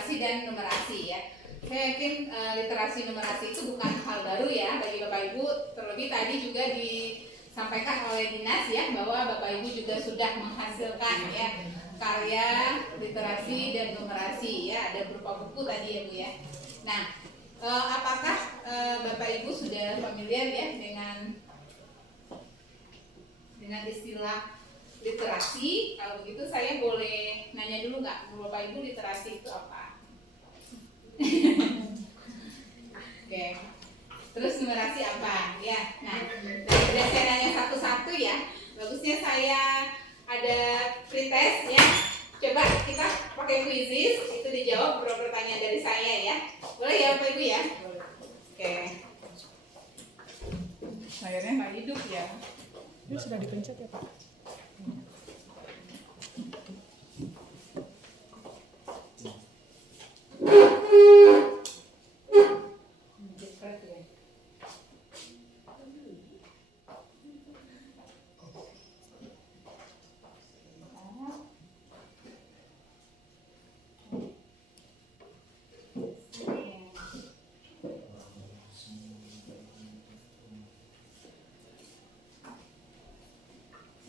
literasi dan numerasi ya. Saya yakin literasi numerasi itu bukan hal baru ya bagi Bapak Ibu. Terlebih tadi juga disampaikan oleh Dinas ya bahwa Bapak Ibu juga sudah menghasilkan ya karya literasi dan numerasi ya, ada berupa buku tadi ya Bu ya. Nah, apakah Bapak Ibu sudah familiar ya dengan istilah literasi? Kalau begitu saya boleh nanya dulu nggak, Bapak Ibu literasi itu apa? Oke. Terus numerasi apa? Ya. Nah, daripada saya nanya satu-satu ya, bagusnya saya ada pretest ya. Coba kita pakai quizzes, itu dijawab beberapa pertanyaan dari saya ya. Boleh ya Bapak Ibu ya? Oke. Layarnya nggak hidup ya. Ini sudah dipencet ya Pak?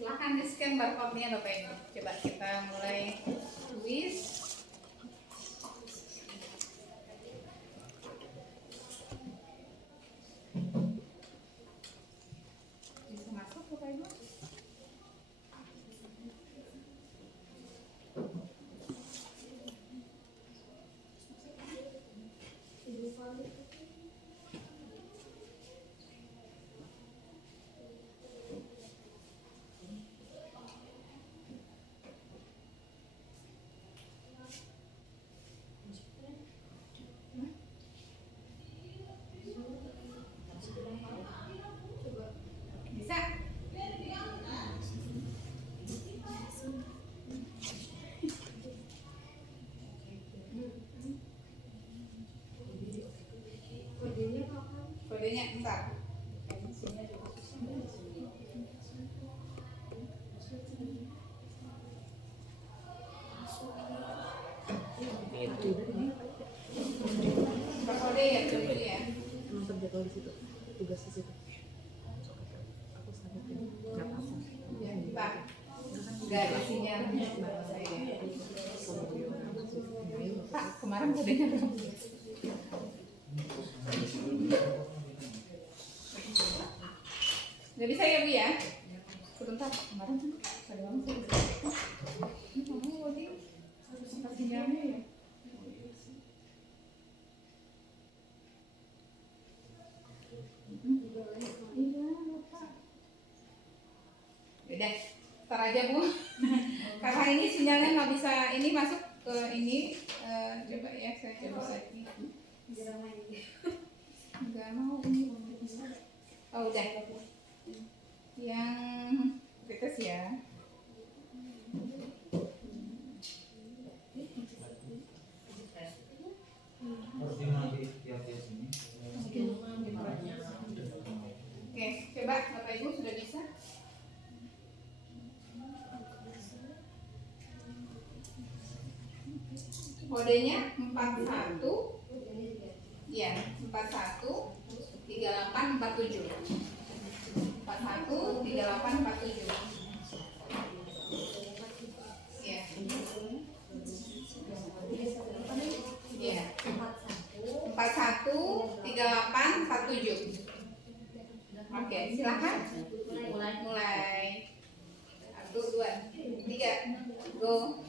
Silahkan di scan barcode-nya Bapak Ibu. Coba kita mulai quiz. Bisa masuk Bapak Ibu? Bisa? Kodenya bentar. Kode ya dulu ya. Emang terjadwal di situ, tugas di situ. Aku sangat nggak apa-apa. Ya, bentar. Enggak ada sinyalnya. Pak, kemarin kodenya berapa? Nggak bisa ya Bu ya? Sebentar, kemarin kan ada banget saya bisa. Ini kamu loading harus sinyalnya ya? Iya, lupa. Udah, ntar aja Bu. Karena ini sinyalnya nggak bisa, ini masuk ke ini. Coba ya, saya coba lagi. Nggak mau ini. Oh udah. Yang kritis ya. Oke, coba Bapak Ibu sudah bisa? Kodenya 41. Iya, 41 3847. 41 3847. Iya. Iya. 41 3847. Oke, silakan. Mulai. 1 2 3. Go.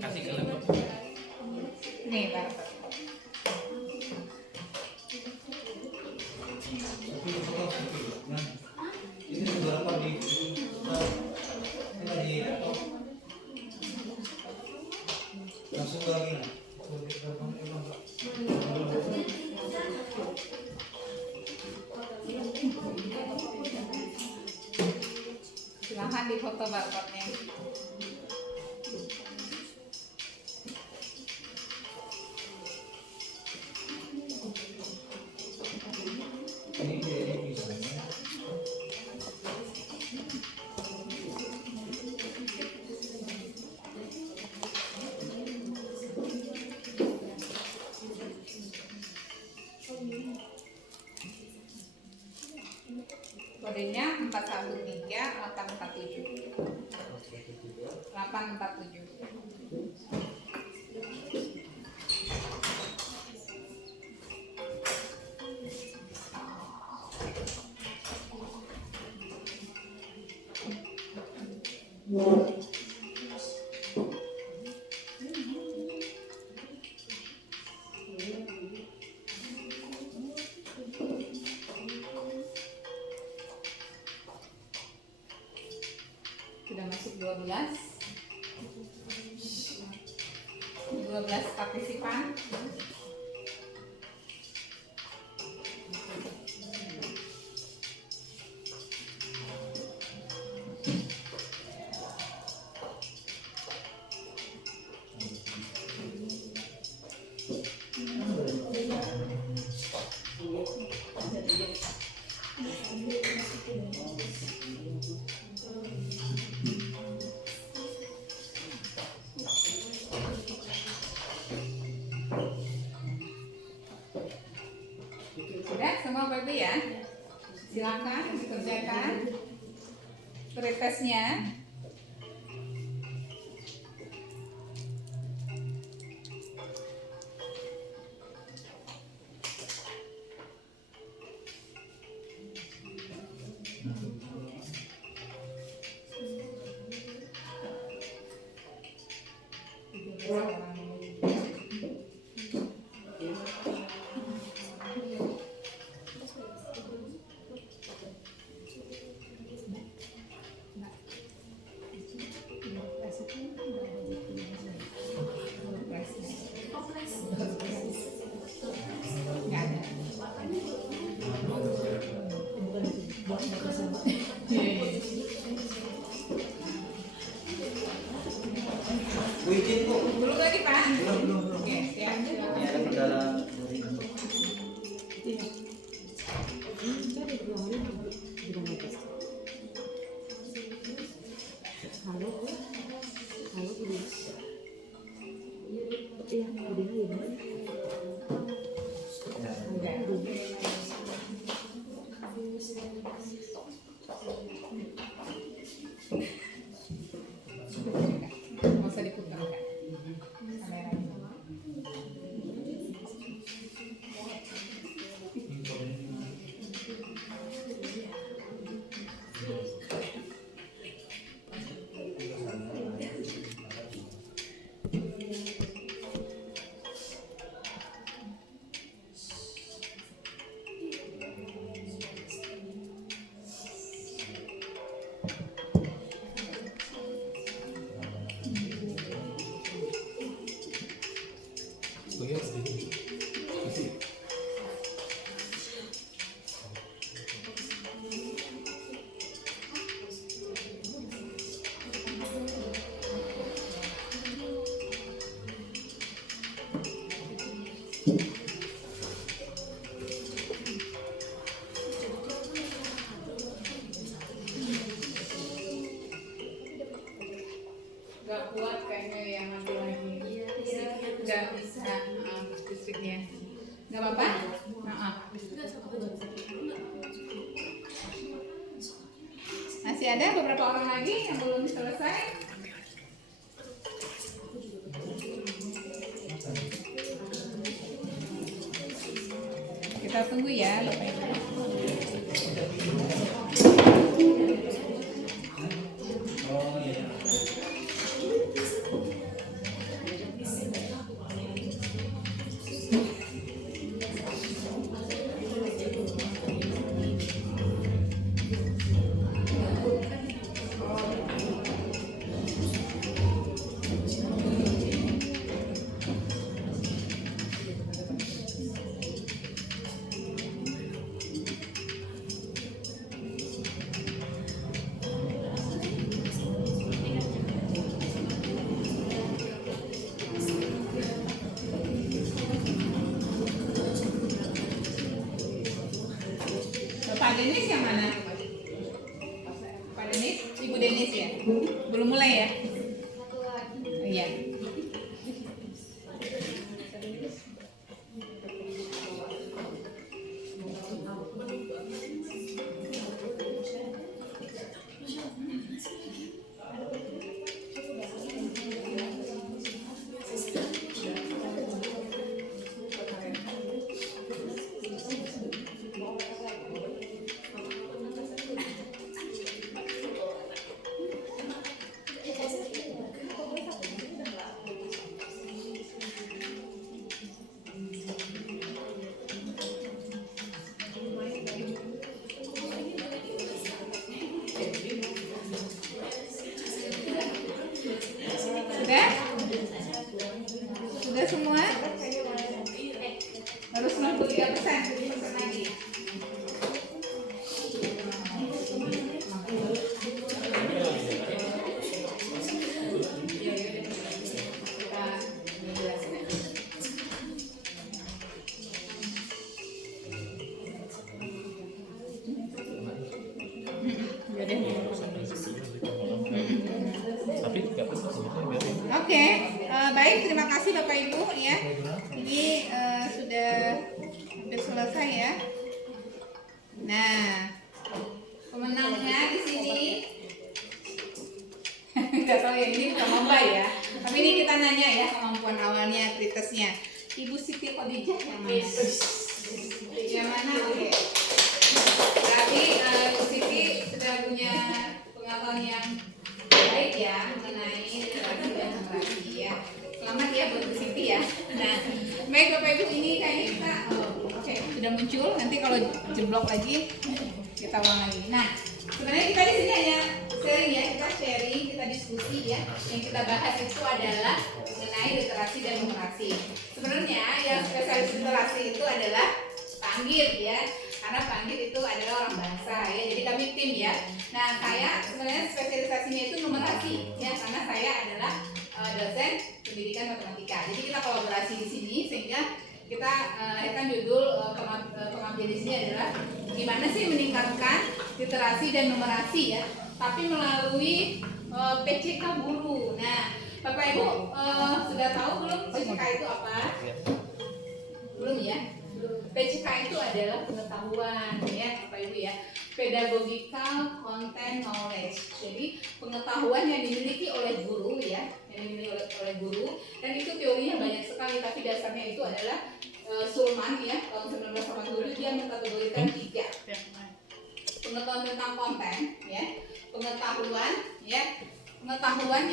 Kasih ke laptop. Nih, barcode. Ini beberapa di laptop langsung lagi. Silahkan di foto barcode-nya. Kodenya 413847. 847. Sudah masuk 12 partisipan. Sudah semua Bapak Ibu ya? Silakan dikerjakan pretestnya. Nggak ada. Bu izin Bu. Belum lagi Pak? Belum. Oke, siap. Ini Silakan. ada kendala dari Iya. Cari ruangannya di mana atas. Halo, halo Bu. Iya, udah ya. Udah. Nggak usah diputar Kak. Kameranya. Gak kuat kayaknya yang mati lagi. Gak bisa listriknya. Gak apa-apa? Maaf. Masih ada beberapa orang lagi yang belum selesai. Kita tunggu ya Bapak Ibu. Oh iya. Pak Denis yang mana? Pak Denis, Ibu Denis ya? Belum mulai ya? Iya. Baik, terima kasih Bapak Ibu ya. Ini sudah hampir selesai ya. Nah, pemenangnya di sini nggak tahu ya, ini bukan lomba ya. Tapi ini kita nanya ya kemampuan awalnya, aktivitasnya. Ibu Siti Khadijah yang mana? Yang mana? Oke. Berarti Ibu Siti sudah punya pengetahuan yang baik ya mengenai literasi dan numerasi ya. Selamat ya buat Bu Siti ya. Nah, baik Bapak Ibu, ini kayaknya kita oke, sudah muncul. Nanti kalau jeblok lagi kita ulang lagi. Nah, sebenarnya kita di sini hanya sharing ya, kita sharing, kita diskusi ya. Yang kita bahas itu adalah mengenai literasi dan numerasi. Sebenarnya yang spesialis literasi itu adalah Panggit ya. Karena Panggit itu adalah orang bahasa ya, jadi kami tim ya. Nah, saya sebenarnya spesialisasinya itu numerasi ya, karena saya adalah dosen pendidikan matematika. Jadi kita kolaborasi di sini sehingga kita kan judul pengambil di sini adalah gimana sih meningkatkan literasi dan numerasi ya, tapi melalui PCK guru. Nah, Bapak Ibu sudah tahu belum PCK itu apa? Belum ya? PCK itu adalah pengetahuan ya Bapak Ibu ya, pedagogical content knowledge. Jadi pengetahuan yang dimiliki oleh guru ya, yang dimiliki oleh guru, dan itu teorinya banyak sekali, tapi dasarnya itu adalah Sulman ya tahun 1987 dia mengkategorikan 3. Pengetahuan tentang konten ya, pengetahuan ya, pengetahuan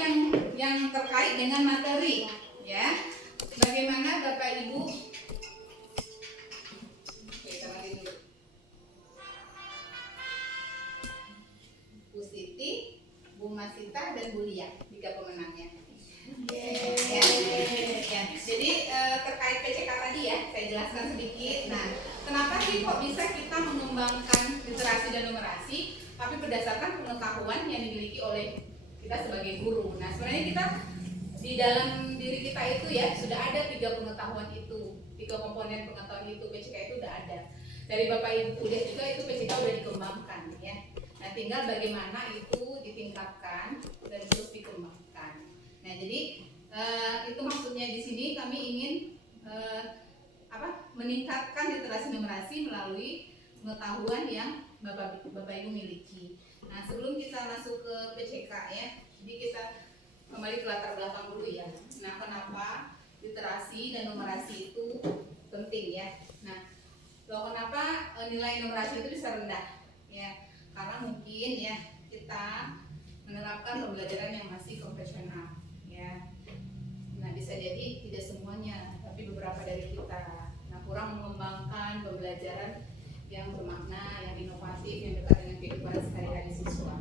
yang terkait dengan materi ya. Bagaimana Bapak Ibu Bu Siti, Bu Masita, dan Bu Lia, 3 pemenangnya. Ya. Jadi terkait PCK tadi ya, saya jelaskan sedikit. Nah, kenapa sih kok bisa kita mengembangkan literasi dan numerasi, tapi berdasarkan pengetahuan yang dimiliki oleh kita sebagai guru. Nah, sebenarnya kita di dalam diri kita itu ya sudah ada 3 pengetahuan itu, 3 komponen pengetahuan itu, PCK itu sudah ada. Dari Bapak Ibu lihat juga itu PCK sudah dikembangkan ya. Nah, tinggal bagaimana itu ditingkatkan dan terus dikembangkan. Nah, jadi itu maksudnya di sini kami ingin meningkatkan literasi numerasi melalui pengetahuan yang Bapak Ibu miliki. Nah, sebelum kita masuk ke PCK ya, jadi kita kembali ke latar belakang dulu ya. Nah, kenapa literasi dan numerasi itu penting ya? Nah, loh kenapa nilai numerasi itu bisa rendah ya? Karena mungkin ya kita menerapkan pembelajaran yang masih konvensional ya. Nah, bisa jadi tidak semuanya, tapi beberapa dari kita. Nah, kurang mengembangkan pembelajaran yang bermakna, yang inovatif, yang dekat dengan kehidupan sehari-hari siswa.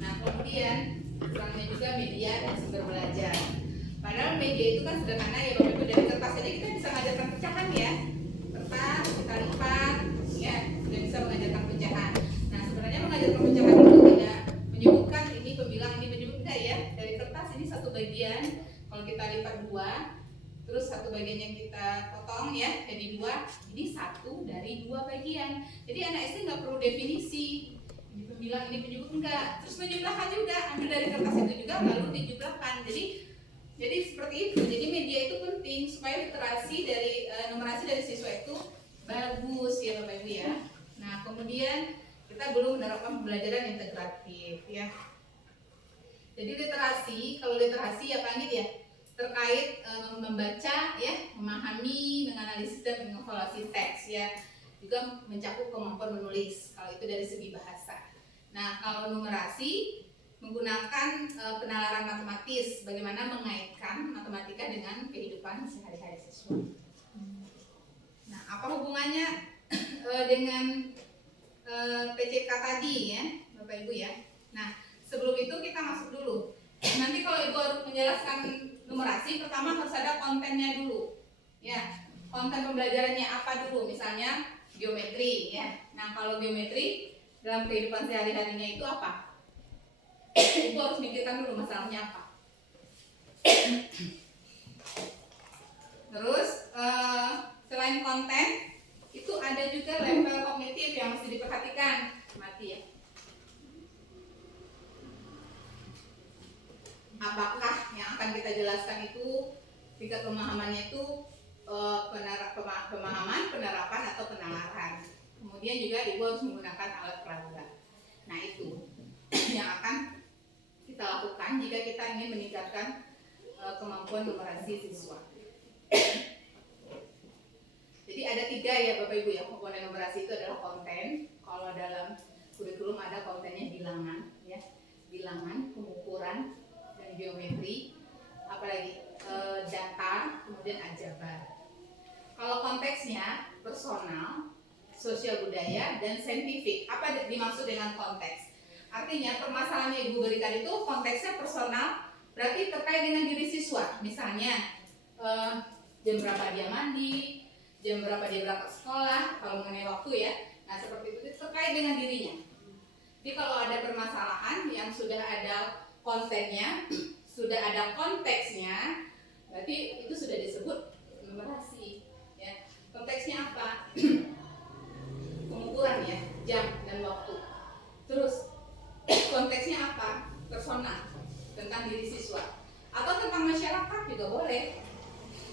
Nah, kemudian selanjutnya juga media dan sumber belajar. Padahal media itu kan sederhana ya Bapak Ibu, dari kertas aja kita bisa mengajarkan pecahan ya. Kertas kita lipat ya, sudah bisa mengajarkan pecahan. Nah, sebenarnya mengajarkan pecahan itu tidak menyebutkan ini pembilang, ini menyebutkan ya. Dari kertas ini satu bagian, kalau kita lipat 2, terus satu bagian yang kita potong ya jadi 2, ini 1 dari 2 bagian. Jadi anak SD nggak perlu definisi ini pembilang, ini penyebut, enggak. Terus menjumlahkan juga, ambil dari kertas itu juga lalu dijumlahkan. Jadi seperti itu. Jadi media itu penting supaya literasi dari numerasi dari siswa itu bagus ya Bapak Ibu ya. Nah, kemudian kita belum menerapkan pembelajaran integratif ya. Jadi kalau literasi ya Panggit ya, terkait membaca ya, memahami, menganalisis dan mengevaluasi teks ya, juga mencakup kemampuan menulis kalau itu dari segi bahasa. Nah, kalau numerasi menggunakan penalaran matematis, bagaimana mengaitkan matematika dengan kehidupan sehari-hari siswa. Nah, apa hubungannya dengan PCK tadi ya Bapak Ibu ya. Nah, sebelum itu kita masuk dulu. Nanti kalau Ibu harus menjelaskan numerasi, pertama harus ada kontennya dulu ya. Konten pembelajarannya apa dulu, misalnya geometri ya. Nah, kalau geometri dalam kehidupan sehari-harinya itu apa? Ibu harus pikirkan dulu masalahnya apa. Terus selain konten itu ada juga level kognitif yang mesti diperhatikan. Mati ya. Apakah yang akan kita jelaskan itu tingkat pemahamannya itu pemahaman, penerapan atau penalaran. Kemudian juga ibu harus menggunakan alat peraga. Nah itu yang akan kita lakukan jika kita ingin meningkatkan kemampuan numerasi siswa. Jadi ada 3 ya Bapak Ibu ya, komponen numerasi itu adalah konten. Kalau dalam kurikulum ada kontennya bilangan, ya, bilangan, pengukuran, dan geometri, apalagi data, kemudian aljabar. Kalau konteksnya personal, sosial budaya, dan saintifik. Apa dimaksud dengan konteks? Artinya permasalahan yang Ibu berikan itu konteksnya personal, berarti terkait dengan diri siswa. Misalnya jam berapa dia mandi, jam berapa dia berangkat sekolah, kalau mengenai waktu ya. Nah seperti itu terkait dengan dirinya. Jadi kalau ada permasalahan yang sudah ada kontennya, sudah ada konteksnya, berarti itu sudah disebut numerasi. Ya. Konteksnya apa? Pengukuran ya, jam dan waktu. Terus konteksnya apa? Personal, tentang diri siswa. Atau tentang masyarakat juga boleh.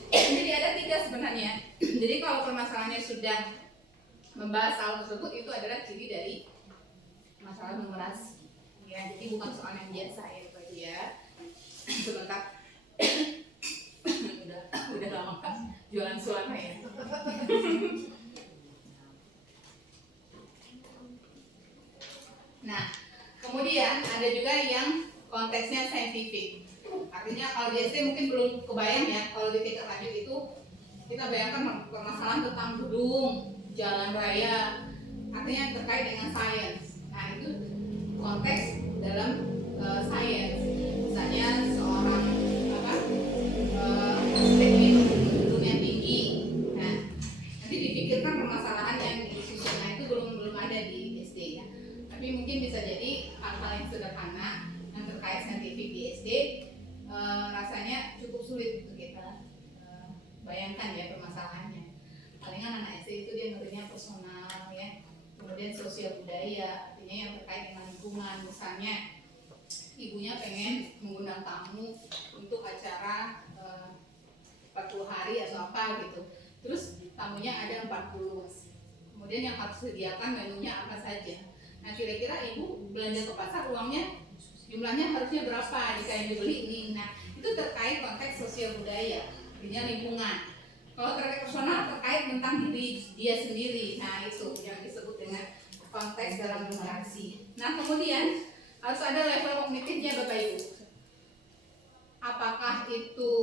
Jadi ada 3 sebenarnya. Jadi kalau permasalahannya sudah membahas hal tersebut, itu adalah ciri dari masalah numerasi. Ya, jadi bukan soal yang biasa ya, Pak ya. Sebentar. udah lama kan jualan suara ya. Nah, kemudian ada juga yang konteksnya saintifik. Artinya kalau di SD mungkin belum kebayang ya, kalau di tingkat lanjut itu kita bayangkan permasalahan tentang gedung, jalan raya, artinya terkait dengan sains. Nah itu konteks dalam sains. Misalnya seorang teknik gedung yang tinggi. Nah nanti dipikirkan permasalahan yang disusun. Nah itu belum ada di SD ya. Tapi mungkin bisa jadi hal-hal yang sederhana yang terkait saintifik di SD. Rasanya cukup sulit untuk kita bayangkan ya permasalahannya. Palingan anak SD itu dia ngertinya personal ya, kemudian sosial budaya, artinya yang terkait dengan lingkungan. Misalnya ibunya pengen mengundang tamu untuk acara 40 hari atau apa gitu, terus tamunya ada 40, kemudian yang harus disediakan menunya apa saja. Nah kira-kira ibu belanja ke pasar uangnya jumlahnya harusnya berapa jika yang dibeli ini. Nah itu terkait konteks sosial budaya, artinya lingkungan. Kalau terkait personal terkait tentang diri dia sendiri. Nah itu yang disebut dengan konteks dalam numerasi. Nah kemudian harus ada level kognitifnya Bapak Ibu. Apakah itu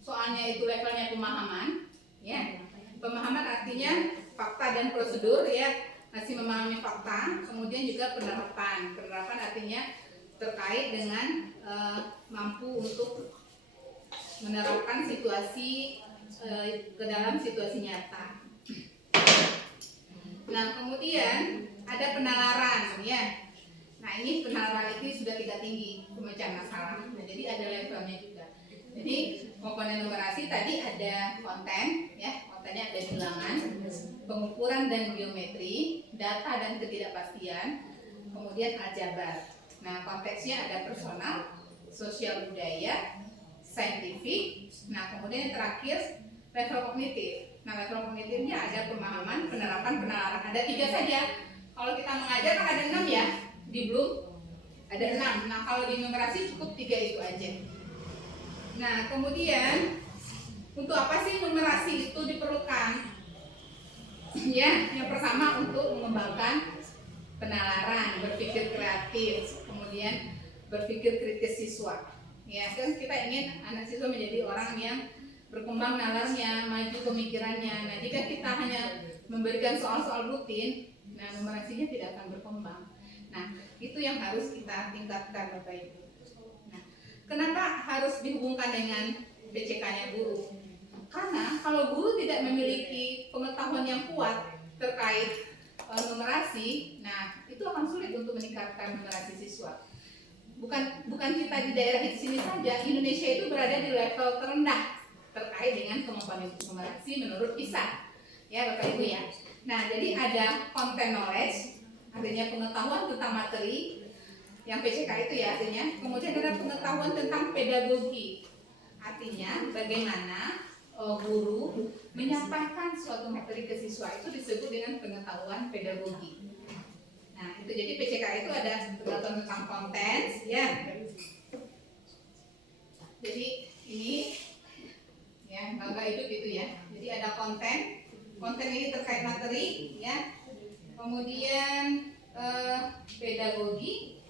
soalnya itu levelnya pemahaman? Ya, pemahaman artinya fakta dan prosedur ya, masih memahami fakta. Kemudian juga penerapan. Penerapan artinya terkait dengan mampu untuk menerapkan situasi ke dalam situasi nyata. Nah kemudian ada penalaran ya. Nah ini penalaran ini sudah tingkat tinggi pemecahan masalah. Nah, jadi ada levelnya juga. Jadi komponen numerasi tadi ada konten ya, kontennya ada bilangan, pengukuran dan geometri, data dan ketidakpastian, kemudian aljabar. Nah konteksnya ada personal, sosial budaya, saintifik. Nah kemudian yang terakhir level kognitif. Nah level kognitifnya ada pemahaman, penerapan, penalaran. Ada 3 saja. Kalau kita mengajar kan ada 6 ya. Di Bloom ada 6. Nah kalau di numerasi cukup 3 itu aja. Nah kemudian untuk apa sih numerasi itu diperlukan? Ya, yang pertama untuk mengembangkan penalaran, berpikir kreatif, kemudian berpikir kritis siswa. Ya, kan kita ingin anak siswa menjadi orang yang berkembang nalarnya, maju pemikirannya. Nah, jika kita hanya memberikan soal-soal rutin, nah numerasinya tidak akan berkembang. Nah, itu yang harus kita tingkatkan Bapak Ibu. Nah, kenapa harus dihubungkan dengan PCK-nya guru? Karena kalau guru tidak memiliki pengetahuan yang kuat terkait numerasi, nah itu akan sulit untuk meningkatkan numerasi siswa. Bukan kita di daerah di sini saja, Indonesia itu berada di level terendah terkait dengan kemampuan numerasi menurut PISA, ya Bapak Ibu ya. Nah jadi ada content knowledge, artinya pengetahuan tentang materi, yang PCK itu ya artinya. Kemudian ada pengetahuan tentang pedagogi, Artinya bagaimana guru menyampaikan suatu materi ke siswa itu disebut dengan pengetahuan pedagogi. Nah, itu jadi PCK itu ada pengetahuan tentang konten, ya. Jadi ini ya bangga hidup itu ya. Jadi ada konten ini terkait materi, ya. Kemudian pedagogi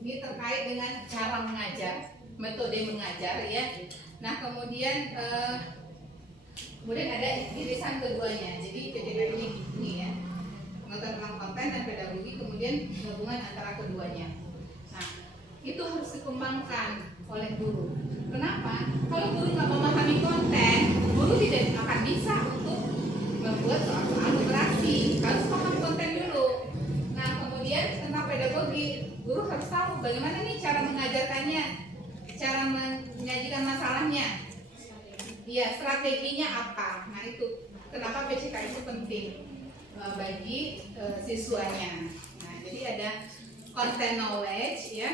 ini terkait dengan cara mengajar, metode mengajar, ya. Nah, kemudian ada irisan keduanya. Jadi PCK ini ya, pengetahuan tentang konten dan pedagogi, kemudian gabungan antara keduanya. Nah, itu harus dikembangkan oleh guru. Kenapa? Kalau guru nggak memahami konten, guru tidak akan bisa untuk membuat soal-soal numerasi. Harus paham konten dulu. Nah, kemudian tentang pedagogi, guru harus tahu bagaimana nih cara mengajarkannya, cara menyajikan masalahnya. Ya, strateginya apa? Nah, itu kenapa PCK itu penting bagi siswanya. Nah, jadi ada content knowledge, ya,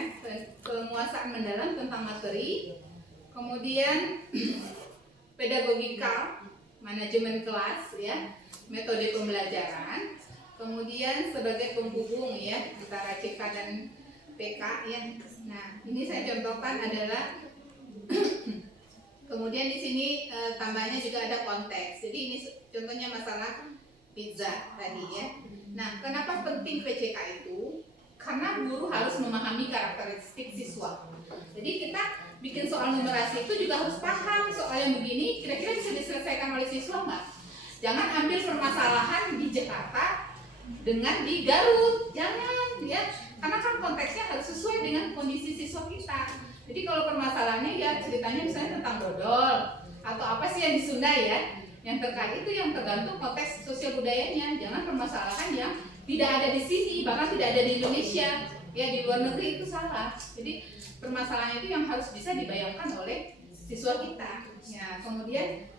penguasaan mendalam tentang materi, kemudian pedagogikal, manajemen kelas, ya, metode pembelajaran, kemudian sebagai penghubung, ya, antara CK dan TK, ya. Nah, ini saya contohkan adalah kemudian di sini tambahnya juga ada konteks. Jadi ini contohnya masalah pizza tadi, ya. Nah, kenapa penting PCK itu? Karena guru harus memahami karakteristik siswa. Jadi kita bikin soal numerasi itu juga harus paham soal yang begini kira-kira bisa diselesaikan oleh siswa nggak? Jangan ambil permasalahan di Jakarta dengan di Garut, jangan, ya. Karena kan konteksnya harus sesuai dengan kondisi siswa kita. Jadi kalau permasalahannya ya ceritanya misalnya tentang dodol atau apa sih yang di Sunda, ya, yang terkait itu yang tergantung konteks sosial budayanya. Jangan permasalahan yang tidak ada di sini, bahkan tidak ada di Indonesia, ya, di luar negeri itu salah. Jadi permasalahannya itu yang harus bisa dibayangkan oleh siswa kita. Ya, kemudian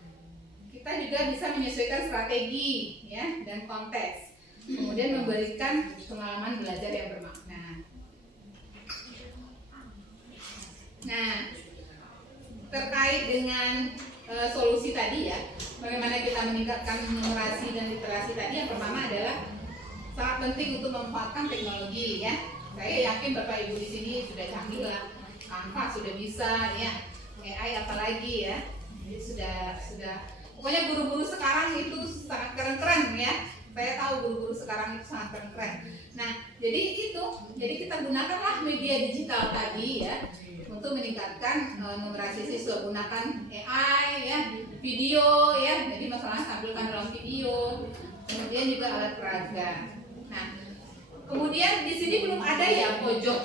kita juga bisa menyesuaikan strategi, ya, dan konteks. Kemudian memberikan pengalaman belajar yang bermakna. Nah, terkait dengan solusi tadi, ya, bagaimana kita meningkatkan numerasi dan literasi tadi, yang pertama adalah sangat penting untuk memanfaatkan teknologi, ya. Saya yakin Bapak Ibu di sini sudah canggih lah, Canva sudah bisa, ya, AI apalagi, ya. Jadi sudah pokoknya guru-guru sekarang itu sangat keren-keren, ya. Saya tahu guru-guru sekarang itu sangat keren-keren. Nah, jadi kita gunakanlah media digital tadi, ya, untuk meningkatkan numerasi siswa. Gunakan AI, ya, video, ya, jadi masalahnya tampilkan dalam video, kemudian juga alat peraga. Nah, kemudian di sini belum ada, ya, pojok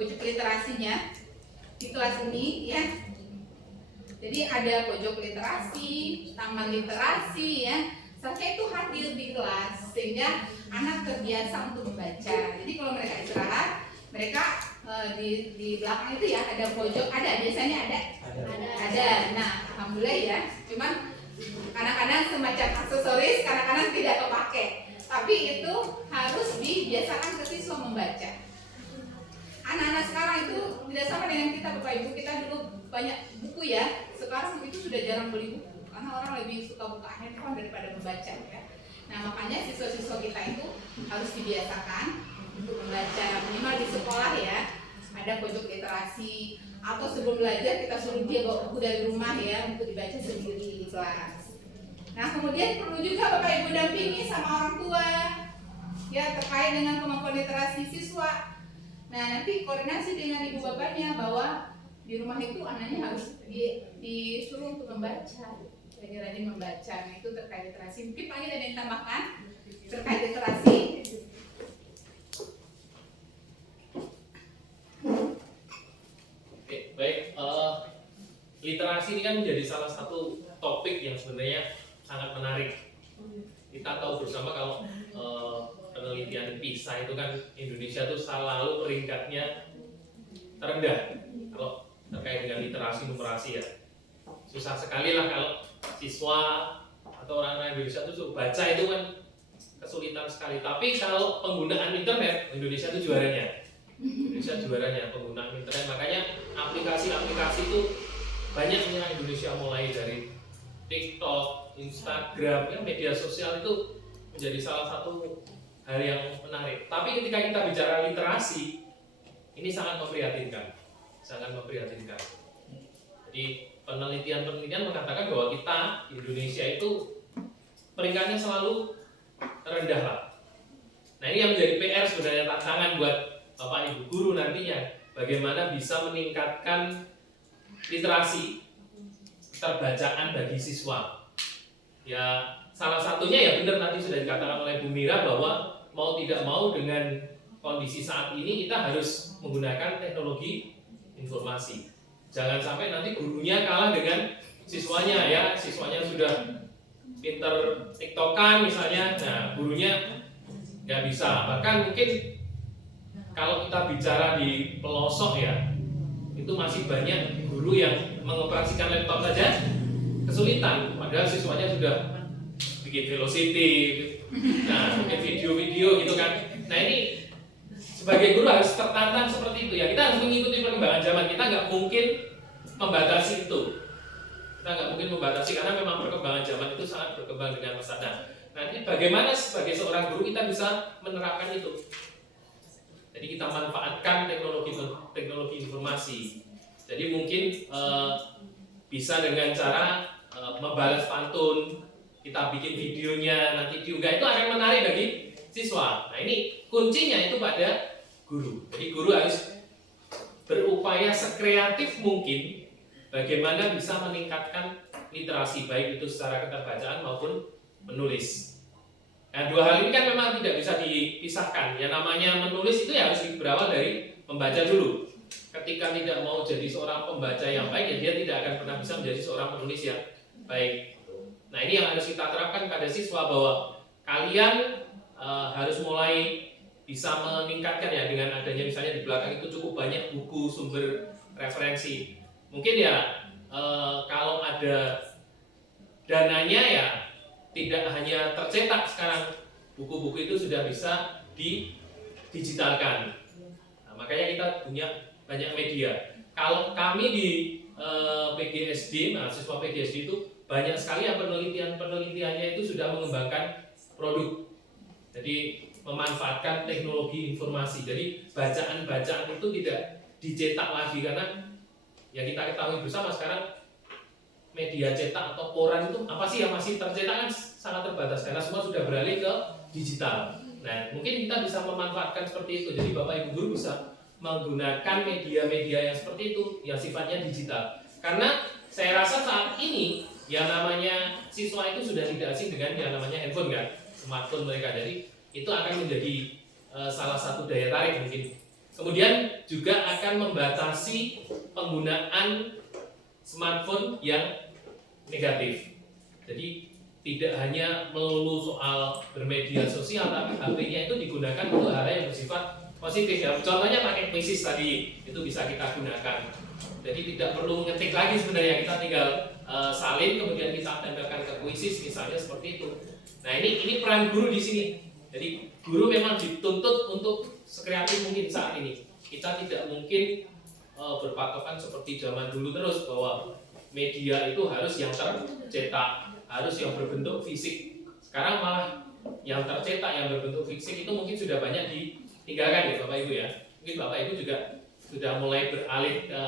literasinya di kelas ini, ya. Jadi ada pojok literasi, taman literasi, ya. Seharusnya itu hadir di kelas sehingga anak terbiasa untuk membaca. Jadi kalau mereka istirahat, mereka di belakang itu, ya, ada pojok, biasanya ada. Nah, alhamdulillah, ya. Cuman kadang-kadang semacam aksesoris, kadang-kadang tidak kepake. Tapi itu harus dibiasakan ke siswa membaca. Anak-anak sekarang itu tidak sama dengan kita, Bapak Ibu. Kita dulu banyak buku, ya. Sekarang itu sudah jarang beli buku karena orang lebih suka buka handphone daripada membaca, ya. Nah, makanya siswa-siswa kita itu harus dibiasakan untuk membaca, minimal di sekolah, ya. Ada pojok literasi, atau sebelum belajar kita suruh dia bawa buku dari rumah, ya, untuk dibaca sendiri di kelas. Nah, kemudian perlu juga Bapak Ibu dampingi sama orang tua, ya, terkait dengan kemampuan literasi siswa. Nah, nanti koordinasi dengan ibu bapaknya bahwa di rumah itu anaknya harus disuruh untuk membaca, rajin-rajin membaca. Nah, itu terkait literasi. Mungkin Pak ada yang tambahkan terkait literasi. Oke, baik. Literasi ini kan menjadi salah satu topik yang sebenarnya sangat menarik. Kita tahu bersama kalau penelitian PISA itu kan Indonesia itu selalu peringkatnya terendah kalau terkait dengan literasi numerasi, ya. Susah sekali lah kalau siswa atau orang-orang Indonesia itu baca itu kan kesulitan sekali. Tapi kalau penggunaan internet, Indonesia itu juaranya. Indonesia juaranya penggunaan internet. Makanya aplikasi-aplikasi itu banyak yang Indonesia, mulai dari TikTok, Instagram, ya media sosial itu menjadi salah satu hal yang menarik. Tapi ketika kita bicara literasi, ini sangat memprihatinkan, sangat memprihatinkan. Jadi penelitian-penelitian mengatakan bahwa kita di Indonesia itu peringkatnya selalu rendah lah. Nah ini yang menjadi PR sebenarnya, tantangan buat Bapak Ibu guru nantinya, bagaimana bisa meningkatkan literasi keterbacaan bagi siswa. Ya salah satunya ya benar tadi sudah dikatakan oleh Bu Mira bahwa mau tidak mau dengan kondisi saat ini kita harus menggunakan teknologi informasi. Jangan sampai nanti gurunya kalah dengan siswanya ya, siswanya sudah pinter tiktokan misalnya, nah gurunya nggak bisa. Bahkan mungkin kalau kita bicara di pelosok ya, itu masih banyak guru yang mengoperasikan laptop saja kesulitan, padahal siswanya sudah bikin velocity, nah bikin video-video gitu kan. Nah ini sebagai guru harus tertantang seperti itu ya, kita harus mengikuti perkembangan zaman. Kita nggak mungkin membatasi itu, kita nggak mungkin membatasi karena memang perkembangan zaman itu sangat berkembang dengan pesat. Nanti bagaimana sebagai seorang guru kita bisa menerapkan itu? Jadi kita manfaatkan teknologi informasi. Jadi mungkin bisa dengan cara membalas pantun, kita bikin videonya nanti diunggah, itu akan menarik bagi siswa. Nah ini kuncinya itu pada guru. Jadi guru harus berupaya sekreatif mungkin bagaimana bisa meningkatkan literasi, baik itu secara keterbacaan maupun menulis. Nah dua hal ini kan memang tidak bisa dipisahkan. Yang namanya menulis itu ya harus berawal dari membaca dulu. Ketika tidak mau jadi seorang pembaca yang baik, ya dia tidak akan pernah bisa menjadi seorang penulis yang baik. Nah ini yang harus kita terapkan pada siswa, bahwa kalian harus mulai bisa meningkatkan ya dengan adanya misalnya di belakang itu cukup banyak buku sumber referensi. Mungkin ya kalau ada dananya ya tidak hanya tercetak sekarang, buku-buku itu sudah bisa didigitalkan. Nah, makanya kita punya banyak media. Kalau kami di PGSD, mahasiswa PGSD itu banyak sekali yang penelitiannya itu sudah mengembangkan produk. Jadi memanfaatkan teknologi informasi. Jadi bacaan-bacaan itu tidak dicetak lagi, karena ya kita ketahui bersama sekarang media cetak atau koran itu apa sih yang masih tercetak kan sangat terbatas karena semua sudah beralih ke digital. Nah, mungkin kita bisa memanfaatkan seperti itu. Jadi Bapak Ibu guru bisa menggunakan media-media yang seperti itu yang sifatnya digital. Karena saya rasa saat ini yang namanya siswa itu sudah tidak asing dengan yang namanya handphone kan, smartphone mereka. Jadi itu akan menjadi salah satu daya tarik mungkin. Kemudian juga akan membatasi penggunaan smartphone yang negatif. Jadi tidak hanya melulu soal bermedia sosial, tapi HP-nya itu digunakan untuk hal yang bersifat positif ya. Contohnya pakai quizzes tadi itu bisa kita gunakan. Jadi tidak perlu ngetik lagi sebenarnya, kita tinggal salin kemudian kita tempelkan ke quizzes misalnya seperti itu. Nah ini peran guru di sini. Jadi guru memang dituntut untuk sekreatif mungkin saat ini. Kita tidak mungkin berpatokan seperti zaman dulu terus bahwa media itu harus yang tercetak, harus yang berbentuk fisik. Sekarang malah yang tercetak, yang berbentuk fisik itu mungkin sudah banyak ditinggalkan ya Bapak Ibu ya. Mungkin Bapak Ibu juga sudah mulai beralih ke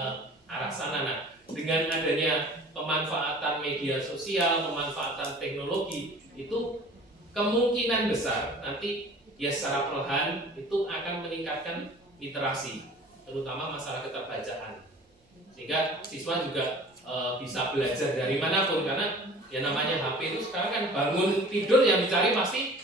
arah sana. Nah, dengan adanya pemanfaatan media sosial, pemanfaatan teknologi, itu kemungkinan besar nanti ya secara perlahan itu akan meningkatkan literasi, terutama masalah keterbacaan. Sehingga siswa juga bisa belajar dari manapun, karena ya namanya HP itu sekarang kan bangun tidur yang dicari pasti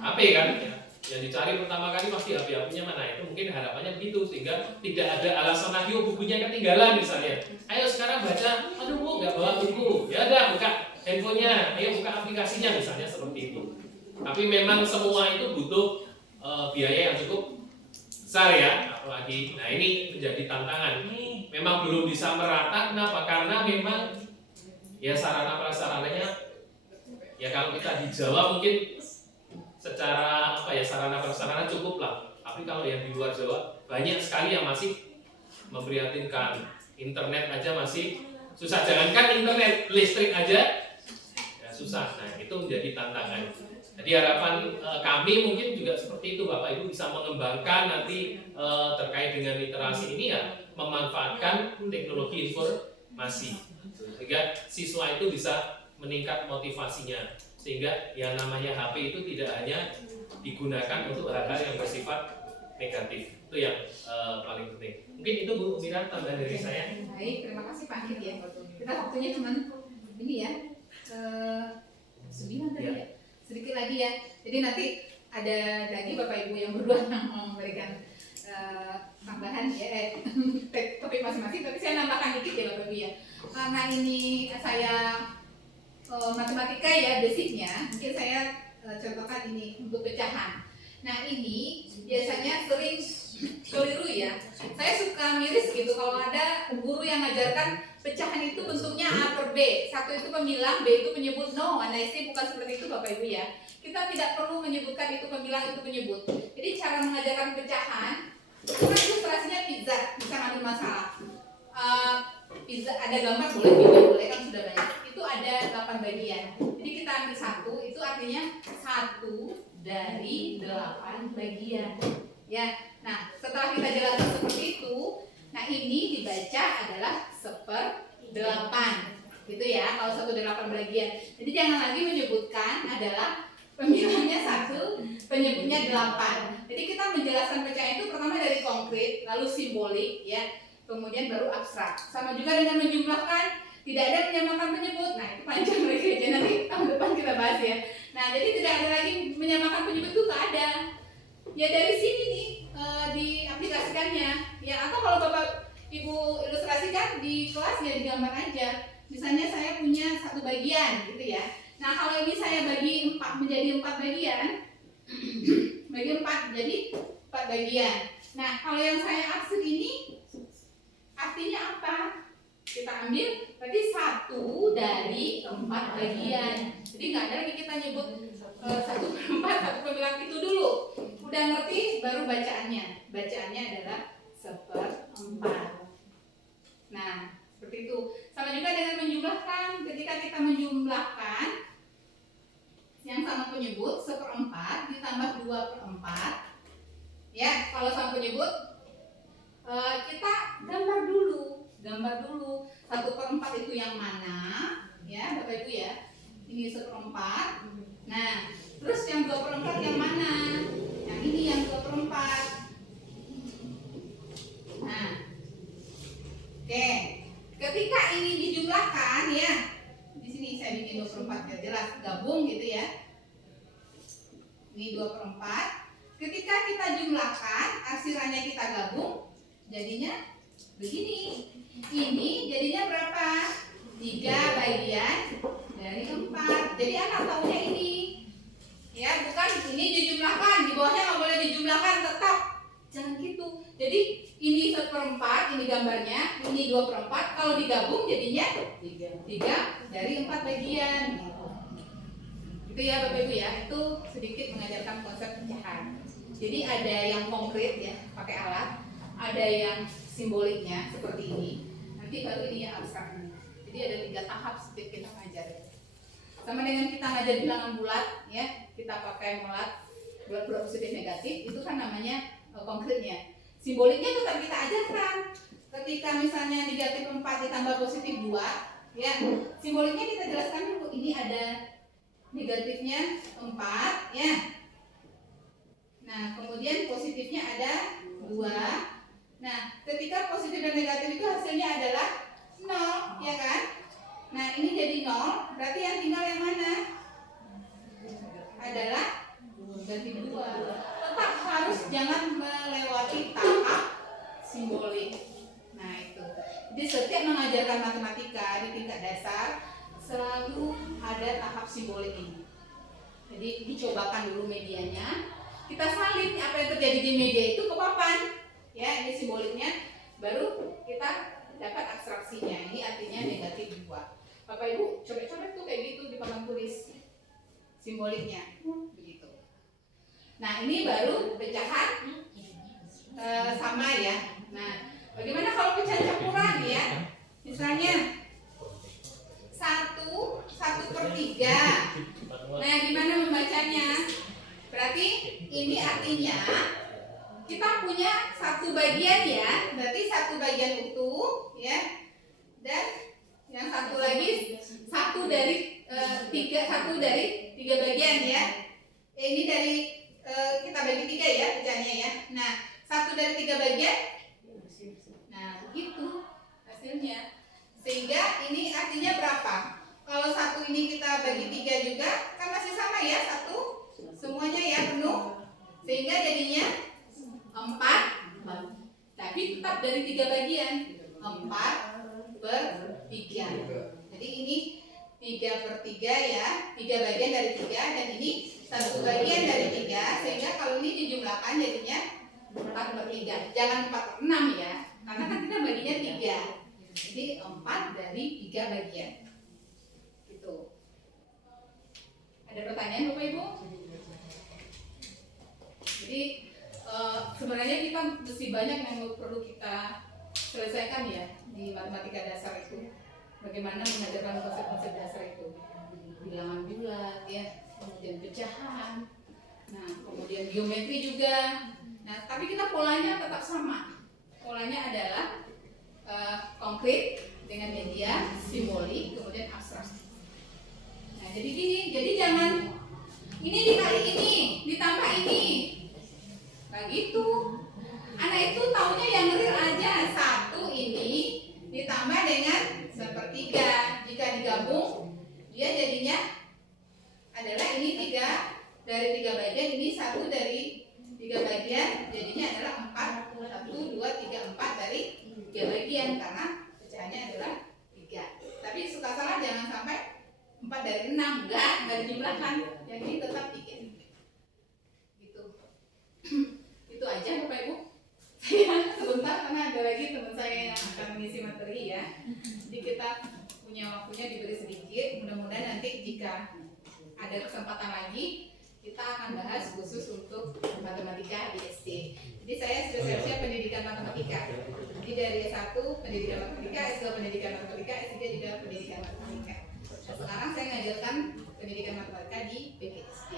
HP kan ya. Yang dicari pertama kali pasti HP-nya mana, itu mungkin harapannya begitu, sehingga tidak ada alasan lagi bukunya ketinggalan misalnya. Ayo sekarang baca, aduh Bu nggak bawa buku, ya udah buka handphonenya, ayo buka aplikasinya misalnya seperti itu. Tapi memang semua itu butuh biaya yang cukup besar ya, apalagi. Nah ini menjadi tantangan. Memang belum bisa merata, kenapa? Karena memang ya sarana prasarananya ya kalau kita di Jawa mungkin secara sarana prasarana cukup lah. Tapi kalau yang di luar Jawa banyak sekali yang masih memprihatinkan. Internet aja masih susah, jangankan internet, listrik aja ya susah. Nah itu menjadi tantangan. Jadi harapan kami mungkin juga seperti itu, Bapak Ibu bisa mengembangkan nanti terkait dengan literasi ini ya, memanfaatkan teknologi informasi sehingga siswa itu bisa meningkat motivasinya, sehingga yang namanya HP itu tidak hanya digunakan untuk hal-hal yang bersifat negatif. Itu yang paling penting. Mungkin itu Bu Mira tambahan dari saya. Baik, terima kasih Pak Anggit ya. Kita waktunya cuma ini ya, 9 tadi ya. Sedikit lagi ya. Jadi nanti ada lagi Bapak Ibu yang berdua yang memberikan tambahan ya, topik masing-masing. Tapi saya nambahkan dikit ya Bapak Ibu ya. Karena ini saya matematika ya basicnya, mungkin saya contohkan ini untuk pecahan. Nah ini biasanya sering keliru ya. Saya suka miris gitu kalau ada guru yang ngajarkan pecahan itu bentuknya A per B. Satu itu pemilang, B itu penyebut. No, analisis bukan seperti itu Bapak Ibu ya. Kita tidak perlu menyebutkan itu pemilang, itu penyebut. Jadi cara mengajarkan pecahan, itu kan ilustrasinya pizza, bisa ngambil masalah. Pizza ada gambar boleh, video boleh, kan sudah banyak. Itu ada 8 bagian. Jadi kita ambil satu, itu artinya 1 dari 8 bagian. Ya, nah setelah kita jelaskan seperti itu, nah ini dibaca adalah 1/8, gitu ya. Kalau 1/8 bagian. Jadi jangan lagi menyebutkan adalah pemilangnya 1, penyebutnya 8. Jadi kita menjelaskan pecahan itu pertama dari konkret, lalu simbolik, ya, kemudian baru abstrak. Sama juga dengan menjumlahkan, tidak ada menyamakan penyebut. Nah itu panjang lagi aja, nanti tahun depan kita bahas ya. Nah jadi tidak ada lagi menyamakan penyebut itu tak ada. Ya dari sini nih diaplikasikannya. Ya atau kalau Bapak Ibu ilustrasikan di kelas ya digambar aja. Misalnya saya punya 1 bagian gitu ya. Nah kalau ini saya bagi 4 menjadi 4 bagian, bagi 4 jadi 4 bagian. Nah kalau yang saya aksir ini artinya apa? Kita ambil berarti 1 dari 4 bagian. Jadi nggak ada lagi kita nyebut 1/4, 1 pemilang itu dulu. Udah ngerti baru bacaannya. Bacaannya adalah 1/4. Nah seperti itu. Sama juga dengan menjumlahkan. Ketika kita menjumlahkan yang sama penyebut 1/4 ditambah 2/4. Ya kalau sama penyebut kita gambar dulu. 1/4 itu yang mana? Ya Bapak Ibu ya. Ini 1/4. Nah terus yang 2/4 yang mana? Yang ini yang 2/4. Nah oke. Ketika ini dijumlahkan ya. Di sini saya bikin 2/4 biar jelas, gabung gitu ya. Ini 2/4. Ketika kita jumlahkan, aksirannya kita gabung, jadinya begini. Ini jadinya berapa? 3 bagian dari 4. Jadi anak tahunya ini. Ya, bukan ini dijumlahkan, di bawahnya nggak boleh dijumlahkan, tetap jangan gitu. Jadi ini 1/4, ini gambarnya, ini 2/4. Kalau digabung jadinya 3 dari 4 bagian. Itu ya Bapak Ibu ya, itu sedikit mengajarkan konsep pecahan. Jadi ada yang konkret ya, pakai alat, ada yang simboliknya seperti ini. Nanti baru ini yang abstraknya. Jadi ada 3 tahap setiap kita ngajar. Sama dengan kita ngajar bilangan bulat, ya, kita pakai bulat positif negatif, itu kan namanya konkretnya. Simboliknya tetap kita ajarkan. Ketika misalnya negatif 4 ditambah positif 2, ya, simboliknya kita jelaskan dulu. Ini ada negatifnya 4, ya. Nah, kemudian positifnya ada 2. Nah, ketika positif dan negatif itu hasilnya adalah 0, ya kan? Nah, ini jadi 0, berarti yang tinggal yang mana? Adalah negatif 2. Tetap harus jangan melewati tahap simbolik. Nah, itu. Jadi setiap mengajarkan matematika di tingkat dasar selalu ada tahap simbolik ini. Jadi dicobakan dulu medianya. Kita salin apa yang terjadi di media itu ke papan. Ya, ini simboliknya, baru kita dapat abstraksinya. Ini artinya negatif 2. Bapak Ibu coba-coba tuh kayak gitu di papan tulis simboliknya begitu. Nah ini baru pecahan sama ya. Nah, bagaimana kalau pecahan campuran ya? Misalnya 1/3. Nah, gimana membacanya? Berarti ini artinya kita punya satu bagian ya, berarti satu bagian utuh ya, dan yang satu lagi satu dari tiga bagian ya. Ini dari kita bagi 3 ya pecahannya ya. Nah, 1 dari 3 bagian. Nah, itu hasilnya. Sehingga ini artinya berapa? Kalau 1 ini kita bagi 3 juga kan masih sama ya, 1 semuanya ya penuh. Sehingga jadinya 4, tapi tetap dari 3 bagian. 4/3. Jadi ini 3/3 ya, 3 bagian dari 3, dan ini 1 bagian dari 3, sehingga kalau ini dijumlahkan jadinya 4/3. Jangan 4/6 ya, karena kan kita baginya 3. Jadi 4 dari 3 bagian. Gitu. Ada pertanyaan Bapak Ibu? Jadi sebenarnya kita mesti banyak yang perlu kita selesaikan ya di matematika dasar itu. Bagaimana mengajarkan konsep-konsep dasar itu, bilangan bulat ya, kemudian pecahan, nah kemudian geometri juga. Nah tapi kita polanya tetap sama. Polanya adalah konkret dengan media, simbolik, kemudian abstrak. Nah jadi gini, jadi jangan ini dikali ini ditambah ini, nah gitu. Anak itu taunya yang real aja, 1 ini ditambah dengan 1/3. Jika digabung dia jadinya adalah ini 3 dari 3 bagian, ini 1 dari 3 bagian, jadinya adalah 4. 1, 2, 3, 4 dari 3 bagian karena pecahannya adalah 3. Tapi suka salah jangan sampai 4 dari 6, enggak dijumlahkan, yang ini tetap 3. Gitu. Itu aja Bapak Ibu. Saya sebentar karena ada lagi teman saya yang akan mengisi materi ya. Jadi kita punya waktunya diberi sedikit. Mudah-mudahan nanti jika ada kesempatan lagi kita akan bahas khusus untuk matematika di SD. Jadi saya spesialisnya pendidikan matematika. Jadi dari S1 pendidikan matematika, S2 pendidikan matematika, S3 juga pendidikan matematika. Nah, sekarang saya ngajarkan pendidikan matematika di PGSD.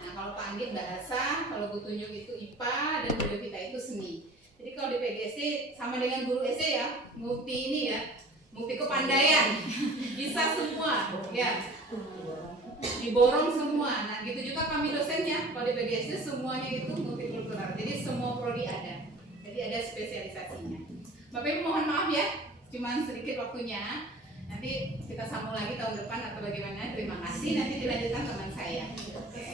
Nah, kalau Pak Anggit bahasa, kalau Bu Tunjuk itu IPA, dan Bu Devita itu seni. Jadi kalau di PGSD sama dengan guru SD ya, multi ini ya, multi kepandaian, bisa semua, ya, diborong semua. Nah, gitu juga kami dosennya, kalau di PGSD semuanya itu multikultural, jadi semua prodi ada, jadi ada spesialisasinya. Bapak Ibu mohon maaf ya, cuma sedikit waktunya. Nanti kita sambung lagi tahun depan atau bagaimana. Terima kasih. Nanti dilanjutkan teman saya. Oke.